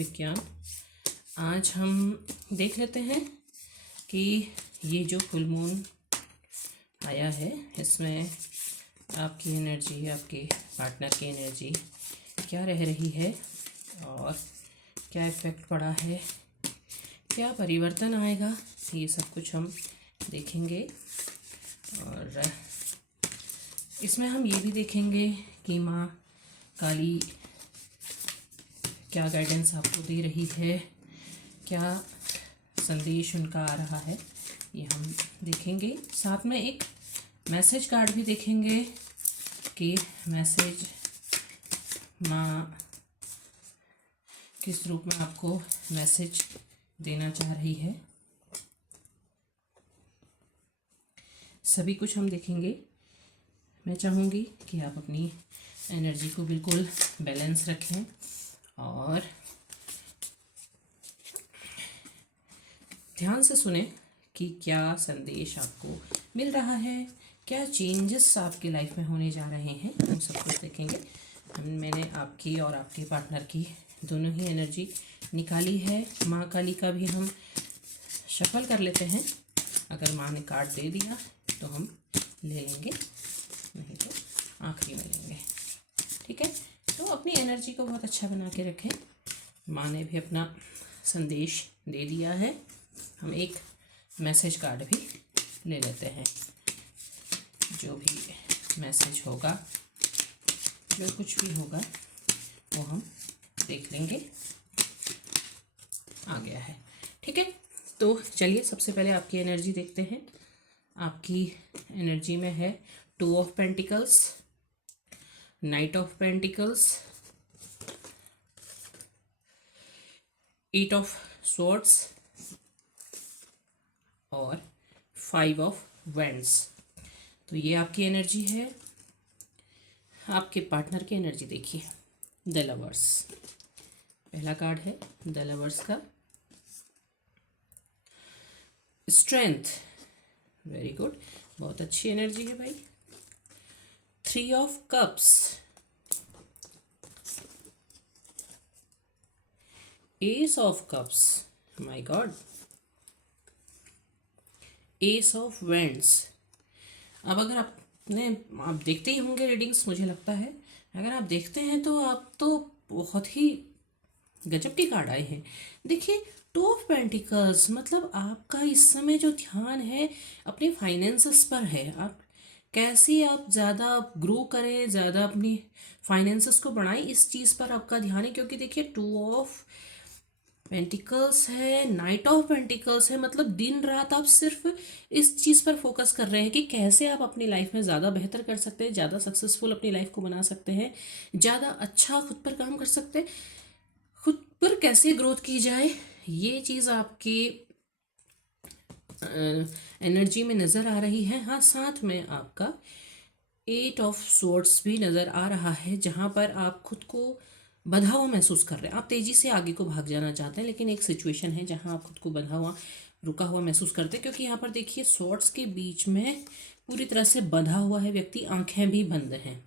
विज्ञान। आज हम देख लेते हैं कि ये जो फुल मून आया है इसमें आपकी एनर्जी, आपके पार्टनर की एनर्जी क्या रह रही है और क्या इफ़ेक्ट पड़ा है, क्या परिवर्तन आएगा, ये सब कुछ हम देखेंगे। और इसमें हम ये भी देखेंगे कि माँ काली क्या गाइडेंस आपको दे रही है, क्या संदेश उनका आ रहा है, ये हम देखेंगे। साथ में एक मैसेज कार्ड भी देखेंगे कि मैसेज माँ किस रूप में आपको मैसेज देना चाह रही है, सभी कुछ हम देखेंगे। मैं चाहूँगी कि आप अपनी एनर्जी को बिल्कुल बैलेंस रखें और ध्यान से सुने कि क्या संदेश आपको मिल रहा है, क्या चेंजेस आपकी लाइफ में होने जा रहे हैं, हम सब कुछ देखेंगे। मैंने आपकी और आपके पार्टनर की दोनों ही एनर्जी निकाली है। माँ काली का भी हम शफल कर लेते हैं। अगर माँ ने कार्ड दे दिया तो हम ले लेंगे, नहीं तो आखिरी में लेंगे, ठीक है। तो अपनी एनर्जी को बहुत अच्छा बना के रखें। माँ ने भी अपना संदेश दे दिया है। हम एक मैसेज कार्ड भी ले लेते हैं। जो भी मैसेज होगा, जो कुछ भी होगा वो हम देख लेंगे। आ गया है, ठीक है। तो चलिए सबसे पहले आपकी एनर्जी देखते हैं। आपकी एनर्जी में है 2 of pentacles, night of pentacles, 8 of swords और 5 ऑफ वैंड्स। तो ये आपकी एनर्जी है। आपके पार्टनर की एनर्जी देखिए, द लवर्स। पहला कार्ड है द लवर्स का। स्ट्रेंथ, वेरी गुड, बहुत अच्छी एनर्जी है भाई। 3 of cups, S of cups, my God, S of wands. अब अगर आप देखते ही होंगे रीडिंग्स, मुझे लगता है अगर आप देखते हैं तो आप तो बहुत ही गजब की कार्ड आए हैं। देखिए 2 ऑफ पेंटिकल्स, मतलब आपका इस समय जो ध्यान है अपने फाइनेंसेस पर है। आप कैसे आप ज़्यादा ग्रो करें, ज़्यादा अपनी फाइनेंसेस को बढ़ाएं, इस चीज़ पर आपका ध्यान है। क्योंकि देखिए 2 ऑफ पेंटिकल्स है, नाइट ऑफ पेंटिकल्स है, मतलब दिन रात आप सिर्फ इस चीज़ पर फोकस कर रहे हैं कि कैसे आप अपनी लाइफ में ज़्यादा बेहतर कर सकते हैं, ज़्यादा सक्सेसफुल अपनी लाइफ को बना सकते हैं, ज़्यादा अच्छा खुद पर काम कर सकते हैं, खुद पर कैसे ग्रोथ की जाए, ये चीज़ आपकी एनर्जी में नज़र आ रही है। हाँ, साथ में आपका 8 ऑफ स्वॉर्ड्स भी नज़र आ रहा है, जहाँ पर आप खुद को बंधा हुआ महसूस कर रहे हैं। आप तेज़ी से आगे को भाग जाना चाहते हैं, लेकिन एक सिचुएशन है जहाँ आप खुद को बंधा हुआ, रुका हुआ महसूस करते हैं। क्योंकि यहाँ पर देखिए स्वॉर्ड्स के बीच में पूरी तरह से बंधा हुआ है व्यक्ति, आंखें भी बंद हैं।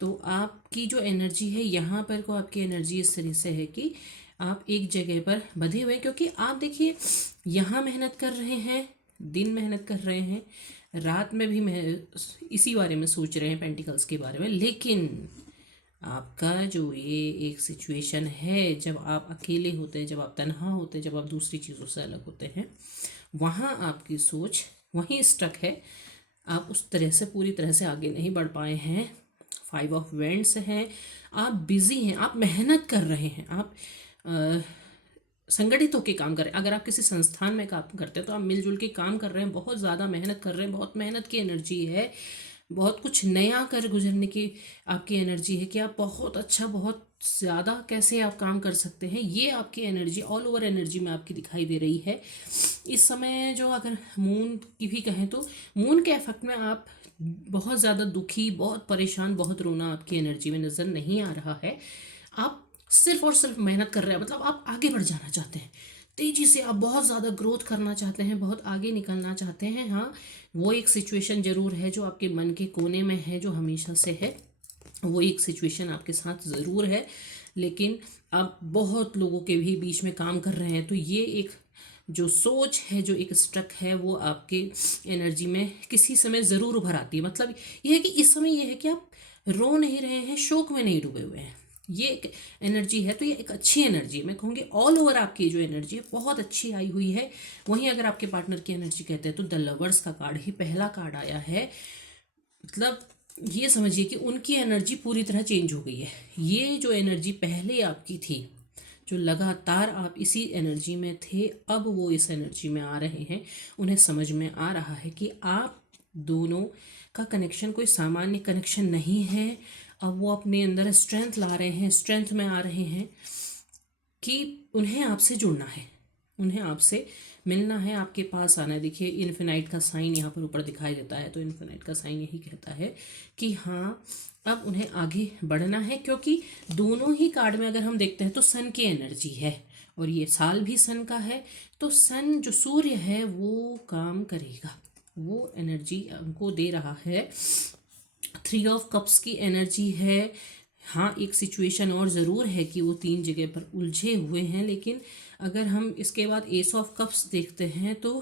तो आपकी जो एनर्जी है यहाँ पर को आपकी एनर्जी इस तरह से है कि आप एक जगह पर बंधे हुए हैं। क्योंकि आप देखिए यहाँ मेहनत कर रहे हैं, दिन मेहनत कर रहे हैं, रात में भी इसी बारे में सोच रहे हैं, पेंटिकल्स के बारे में। लेकिन आपका जो ये एक सिचुएशन है, जब आप अकेले होते हैं, जब आप तन्हा होते हैं, जब आप दूसरी चीज़ों से अलग होते हैं, वहाँ आपकी सोच वहीं स्टक है। आप उस तरह से पूरी तरह से आगे नहीं बढ़ पाए हैं। 5 ऑफ वैंड्स हैं, आप बिजी हैं, आप मेहनत कर रहे हैं, आप संगठित होकर काम कर रहे हैं। अगर आप किसी संस्थान में काम करते हैं तो आप मिलजुल के काम कर रहे हैं, बहुत ज़्यादा मेहनत कर रहे हैं, बहुत मेहनत की एनर्जी है, बहुत कुछ नया कर गुजरने की आपकी एनर्जी है कि आप बहुत अच्छा, बहुत ज़्यादा कैसे आप काम कर सकते हैं। ये आपकी एनर्जी ऑल ओवर एनर्जी में आपकी दिखाई दे रही है इस समय। जो अगर मून की भी कहें तो मून के इफेक्ट में आप बहुत ज़्यादा दुखी, बहुत परेशान, बहुत रोना आपकी एनर्जी में नज़र नहीं आ रहा है। आप सिर्फ और सिर्फ मेहनत कर रहे हैं, मतलब आप आगे बढ़ जाना चाहते हैं तेज़ी से, आप बहुत ज़्यादा ग्रोथ करना चाहते हैं, बहुत आगे निकलना चाहते हैं। हाँ, वो एक सिचुएशन ज़रूर है जो आपके मन के कोने में है, जो हमेशा से है, वो एक सिचुएशन आपके साथ ज़रूर है। लेकिन आप बहुत लोगों के भी बीच में काम कर रहे हैं, तो ये एक जो सोच है, जो एक स्ट्रक है, वो आपके एनर्जी में किसी समय ज़रूर उभर आती है। मतलब ये है कि इस समय ये है कि आप रो नहीं रहे हैं, शोक में नहीं डूबे हुए हैं, ये एक एनर्जी है। तो ये एक अच्छी एनर्जी है, मैं कहूँगी ऑल ओवर आपकी जो एनर्जी है बहुत अच्छी आई हुई है। वहीं अगर आपके पार्टनर की एनर्जी कहते हैं तो द लवर्स का कार्ड ही पहला कार्ड आया है। मतलब ये समझिए कि उनकी एनर्जी पूरी तरह चेंज हो गई है। ये जो एनर्जी पहले आपकी थी, जो लगातार आप इसी एनर्जी में थे, अब वो इस एनर्जी में आ रहे हैं। उन्हें समझ में आ रहा है कि आप दोनों का कनेक्शन कोई सामान्य कनेक्शन नहीं है। अब वो अपने अंदर स्ट्रेंथ ला रहे हैं, स्ट्रेंथ में आ रहे हैं कि उन्हें आपसे जुड़ना है, उन्हें आपसे मिलना है, आपके पास आना है। देखिए इन्फिनाइट का साइन यहाँ पर ऊपर दिखाई देता है, तो इन्फिनाइट का साइन यही कहता है कि हाँ, अब उन्हें आगे बढ़ना है। क्योंकि दोनों ही कार्ड में अगर हम देखते हैं तो सन की एनर्जी है, और ये साल भी सन का है। तो सन जो सूर्य है वो काम करेगा, वो एनर्जी हमको दे रहा है। 3 ऑफ कप्स की एनर्जी है। हाँ, एक सिचुएशन और ज़रूर है कि वो 3 जगह पर उलझे हुए हैं, लेकिन अगर हम इसके बाद एस ऑफ कप्स देखते हैं तो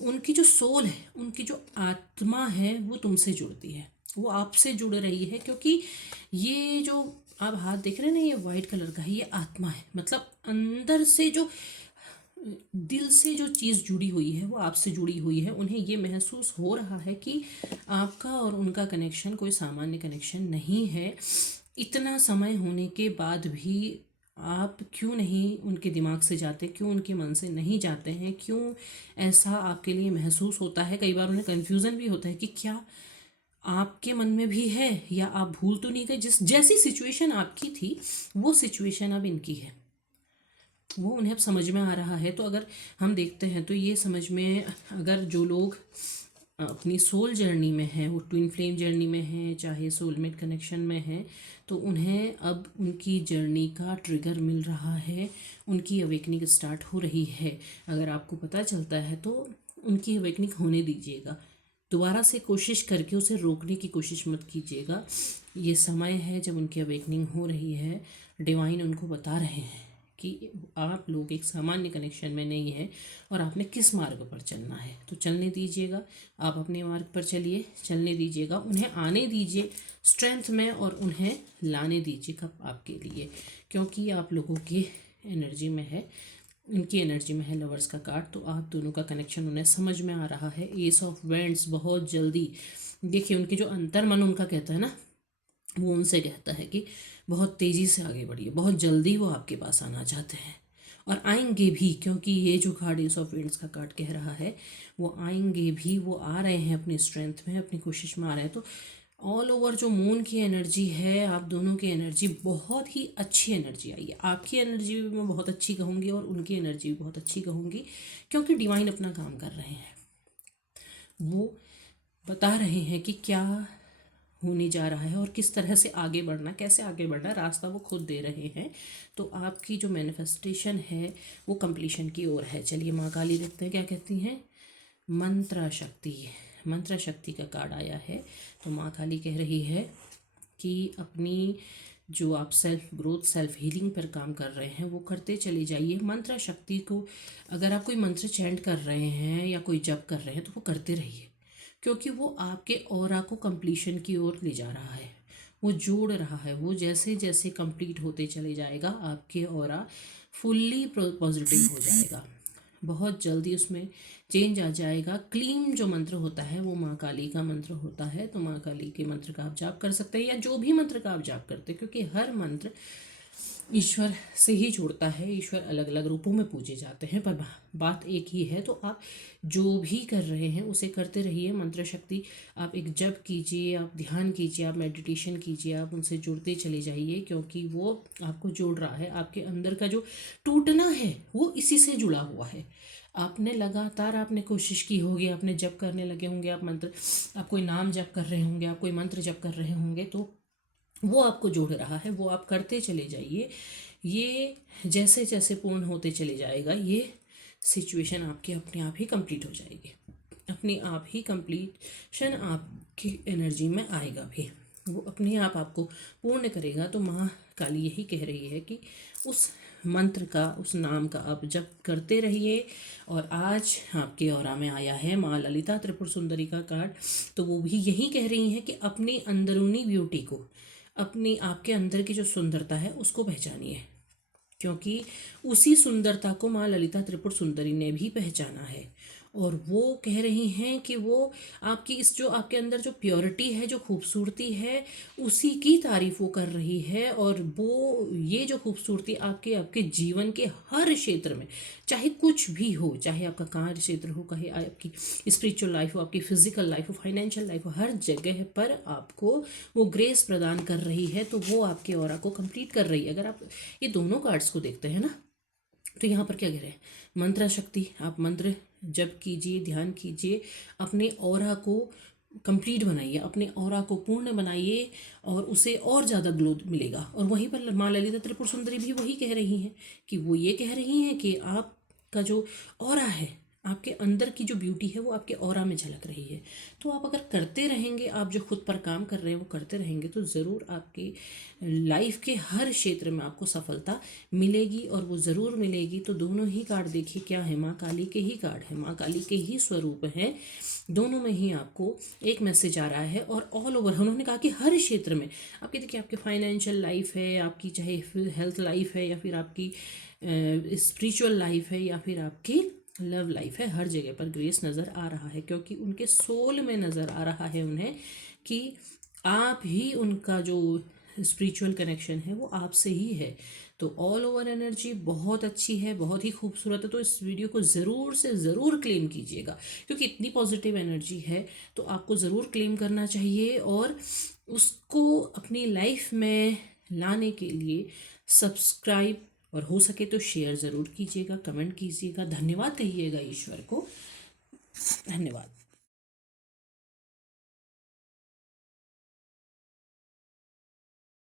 उनकी जो सोल है, उनकी जो आत्मा है, वो तुमसे जुड़ती है, वो आपसे जुड़ रही है। क्योंकि ये जो आप हाथ देख रहे हैं ना, ये वाइट कलर का है, ये आत्मा है। मतलब अंदर से जो दिल से जो चीज़ जुड़ी हुई है वो आपसे जुड़ी हुई है। उन्हें ये महसूस हो रहा है कि आपका और उनका कनेक्शन कोई सामान्य कनेक्शन नहीं है। इतना समय होने के बाद भी आप क्यों नहीं उनके दिमाग से जाते, क्यों उनके मन से नहीं जाते हैं, क्यों ऐसा आपके लिए महसूस होता है। कई बार उन्हें कन्फ्यूज़न भी होता है कि क्या आपके मन में भी है, या आप भूल तो नहीं गए। जिस जैसी सिचुएशन आपकी थी वो सिचुएशन अब इनकी है, वो उन्हें अब समझ में आ रहा है। तो अगर हम देखते हैं तो ये समझ में, अगर जो लोग अपनी सोल जर्नी में हैं, वो ट्विन फ्लेम जर्नी में हैं, चाहे सोलमेट कनेक्शन में हैं, तो उन्हें अब उनकी जर्नी का ट्रिगर मिल रहा है, उनकी अवेकनिंग स्टार्ट हो रही है। अगर आपको पता चलता है तो उनकी अवेकनिंग होने दीजिएगा, दोबारा से कोशिश करके उसे रोकने की कोशिश मत कीजिएगा। ये समय है जब उनकी अवेकनिंग हो रही है। डिवाइन उनको बता रहे हैं कि आप लोग एक सामान्य कनेक्शन में नहीं हैं और आपने किस मार्ग पर चलना है। तो चलने दीजिएगा, आप अपने मार्ग पर चलिए, चलने दीजिएगा, उन्हें आने दीजिए स्ट्रेंथ में, और उन्हें लाने दीजिएगा आपके लिए। क्योंकि आप लोगों की एनर्जी में है, इनकी एनर्जी में है लवर्स का कार्ड। तो आप दोनों का कनेक्शन उन्हें समझ में आ रहा है। एस ऑफ वेंट्स बहुत जल्दी, देखिए उनकी जो अंतर मन उनका कहता है ना, वो उनसे कहता है कि बहुत तेज़ी से आगे बढ़िए, बहुत जल्दी वो आपके पास आना चाहते हैं और आएंगे भी। क्योंकि ये जो कार्ड एस ऑफ वेंट्स का कार्ड कह रहा है, वो आएंगे भी, वो आ रहे हैं अपनी स्ट्रेंथ में, अपनी कोशिश में आ रहे हैं। तो ऑल ओवर जो मून की एनर्जी है, आप दोनों की एनर्जी बहुत ही अच्छी एनर्जी आई है। आपकी एनर्जी भी मैं बहुत अच्छी कहूँगी और उनकी एनर्जी भी बहुत अच्छी कहूँगी, क्योंकि डिवाइन अपना काम कर रहे हैं। वो बता रहे हैं कि क्या होने जा रहा है और किस तरह से आगे बढ़ना, कैसे आगे बढ़ना, रास्ता वो खुद दे रहे हैं। तो आपकी जो मैनिफेस्टेशन है वो कंप्लीशन की ओर है। चलिए माँ काली देखते हैं क्या कहती हैं। मंत्र शक्ति, मंत्र शक्ति का कार्ड आया है। तो माँ काली कह रही है कि अपनी जो आप सेल्फ ग्रोथ, सेल्फ हीलिंग पर काम कर रहे हैं वो करते चले जाइए। मंत्र शक्ति को, अगर आप कोई मंत्र चैंट कर रहे हैं या कोई जप कर रहे हैं तो वो करते रहिए, क्योंकि वो आपके ऑरा को कंप्लीशन की ओर ले जा रहा है, वो जोड़ रहा है। वो जैसे जैसे कंप्लीट होते चले जाएगा आपके ऑरा फुल्ली पॉजिटिव हो जाएगा, बहुत जल्दी उसमें चेंज आ जाएगा। क्लीम जो मंत्र होता है वो माँ काली का मंत्र होता है। तो माँ काली के मंत्र का आप जाप कर सकते हैं, या जो भी मंत्र का आप जाप करते हैं, क्योंकि हर मंत्र ईश्वर से ही जुड़ता है। ईश्वर अलग अलग रूपों में पूजे जाते हैं, पर बात एक ही है। तो आप जो भी कर रहे हैं उसे करते रहिए। मंत्र शक्ति, आप एक जप कीजिए, आप ध्यान कीजिए, आप मेडिटेशन कीजिए, आप उनसे जुड़ते चले जाइए, क्योंकि वो आपको जोड़ रहा है। आपके अंदर का जो टूटना है वो इसी से जुड़ा हुआ है। आपने लगातार आपने कोशिश की होगी, आपने जप करने लगे होंगे, आप मंत्र, आप कोई नाम जप कर रहे होंगे, आप कोई मंत्र जप कर रहे होंगे, तो वो आपको जोड़ रहा है। वो आप करते चले जाइए। ये जैसे जैसे पूर्ण होते चले जाएगा, ये सिचुएशन आपकी अपने आप ही कंप्लीट हो जाएगी, अपने आप ही कंप्लीशन आपकी एनर्जी में आएगा भी। वो अपने आप आपको पूर्ण करेगा। तो माँ काली यही कह रही है कि उस मंत्र का, उस नाम का आप जप करते रहिए। और आज आपके ऑरा में आया है माँ ललिता त्रिपुर सुंदरी का कार्ड। तो वो भी यही कह रही हैं कि अपनी अंदरूनी ब्यूटी को, अपनी आपके अंदर की जो सुंदरता है उसको पहचानिए, क्योंकि उसी सुंदरता को माँ ललिता त्रिपुर सुंदरी ने भी पहचाना है। और वो कह रही हैं कि वो आपकी इस जो आपके अंदर जो प्योरिटी है, जो खूबसूरती है, उसी की तारीफ वो कर रही है। और वो ये जो खूबसूरती आपके आपके जीवन के हर क्षेत्र में, चाहे कुछ भी हो, चाहे आपका कार्य क्षेत्र हो, चाहे आपकी स्पिरिचुअल लाइफ हो, आपकी फिजिकल लाइफ हो, फाइनेंशियल लाइफ हो, हर जगह पर आपको वो ग्रेस प्रदान कर रही है। तो वो आपके ऑरा को कंप्लीट कर रही है। अगर आप ये दोनों कार्ड्स को देखते हैं ना, तो यहाँ पर क्या कह रहे हैं, मंत्र शक्ति। आप मंत्र जप कीजिए, ध्यान कीजिए, अपने ऑरा को कंप्लीट बनाइए, अपने ऑरा को पूर्ण बनाइए, और उसे और ज़्यादा ग्लो मिलेगा। और वहीं पर माँ ललिता त्रिपुर सुंदरी भी वही कह रही हैं कि वो ये कह रही हैं कि आपका जो ऑरा है, आपके अंदर की जो ब्यूटी है वो आपके ऑरा में झलक रही है। तो आप अगर करते रहेंगे, आप जो खुद पर काम कर रहे हैं वो करते रहेंगे, तो ज़रूर आपकी लाइफ के हर क्षेत्र में आपको सफलता मिलेगी, और वो ज़रूर मिलेगी। तो दोनों ही कार्ड देखिए क्या है, माँ काली के ही कार्ड है, माँ काली के ही स्वरूप हैं। दोनों में ही आपको एक मैसेज आ रहा है। और ऑल ओवर उन्होंने कहा कि हर क्षेत्र में आपकी, देखिए आपकी फाइनेंशियल लाइफ है, आपकी चाहे हेल्थ लाइफ है, या फिर आपकी स्पिरिचुअल लाइफ है, या फिर आपकी लव लाइफ है, हर जगह पर ग्रेस नज़र आ रहा है। क्योंकि उनके सोल में नज़र आ रहा है उन्हें कि आप ही उनका जो स्पिरिचुअल कनेक्शन है वो आपसे ही है। तो ऑल ओवर एनर्जी बहुत अच्छी है, बहुत ही खूबसूरत है। तो इस वीडियो को ज़रूर से ज़रूर क्लेम कीजिएगा, क्योंकि इतनी पॉजिटिव एनर्जी है तो आपको ज़रूर क्लेम करना चाहिए। और उसको अपनी लाइफ में लाने के लिए सब्सक्राइब, और हो सके तो शेयर ज़रूर कीजिएगा, कमेंट कीजिएगा, धन्यवाद कहिएगा ईश्वर को। धन्यवाद।